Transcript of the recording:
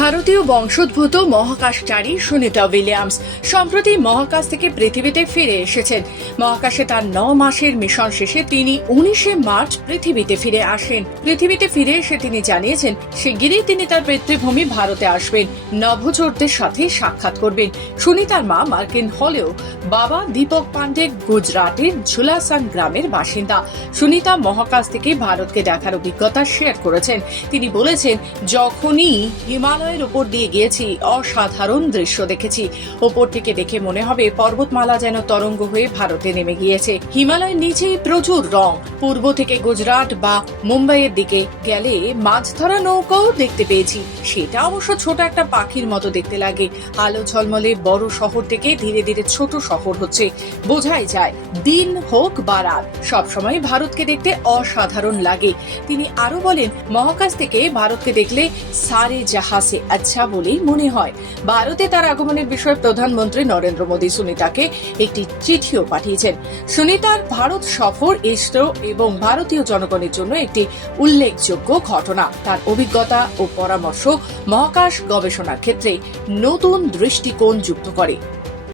ভারতীয় বংশোদ্ভূত মহাকাশচারী সুনিতা উইলিয়ামস সম্প্রতি মহাকাশ থেকে পৃথিবীতে ফিরে এসেছেন। মহাকাশে তার 9 মাসের মিশন শেষে তিনি 19শে মার্চ পৃথিবীতে ফিরে আসেন। পৃথিবীতে ফিরে এসে তিনি জানিয়েছেন শিগগিরই তিনি তার পিতৃভূমি ভারতে আসবেন, নভোচরদের সাথে সাক্ষাৎ করবেন। সুনিতার মা মার্কিন হলেও বাবা দীপক পান্ডে গুজরাটের ঝুলাসান গ্রামের বাসিন্দা। সুনিতা মহাকাশ থেকে ভারতকে দেখার অভিজ্ঞতা শেয়ার করেছেন। তিনি বলেছেন, যখনই হিমালয়ের উপর দিয়ে গিয়েছি অসাধারণ দৃশ্য দেখেছি। ওপর থেকে দেখে মনে হবে পর্বতমালা যেন তরঙ্গ হয়ে ভারতে নেমে গিয়েছে। হিমালয়ের নিচেই প্রচুর রং। পূর্ব থেকে গুজরাট বা মুম্বাইয়ের দিকে গেলে মাছ ধরা নৌকাও দেখতে পেয়েছি। সেটা অবশ্য ছোট একটা পাখির মতো দেখতে লাগে। আলো ঝলমলে বড় শহর থেকে ধীরে ধীরে ছোট শহর হচ্ছে। বোঝাই যায় দিন হোক বা রাত, সবসময় ভারতকে দেখতে অসাধারণ লাগে। তিনি আরো বলেন, মহাকাশ থেকে ভারতকে দেখলে সারে জাহাঁ সে আচ্ছা বলেই মনে হয়। ভারতে তার আগমনের বিষয়ে প্রধানমন্ত্রী নরেন্দ্র মোদী সুনিতাকে একটি চিঠিও পাঠিয়েছেন। সুনিতার ভারত সফর ইসরো এবং ভারতীয় জনগণের জন্য একটি উল্লেখযোগ্য ঘটনা। তার অভিজ্ঞতা ও পরামর্শ মহাকাশ গবেষণার ক্ষেত্রে নতুন দৃষ্টিকোণ যুক্ত করে।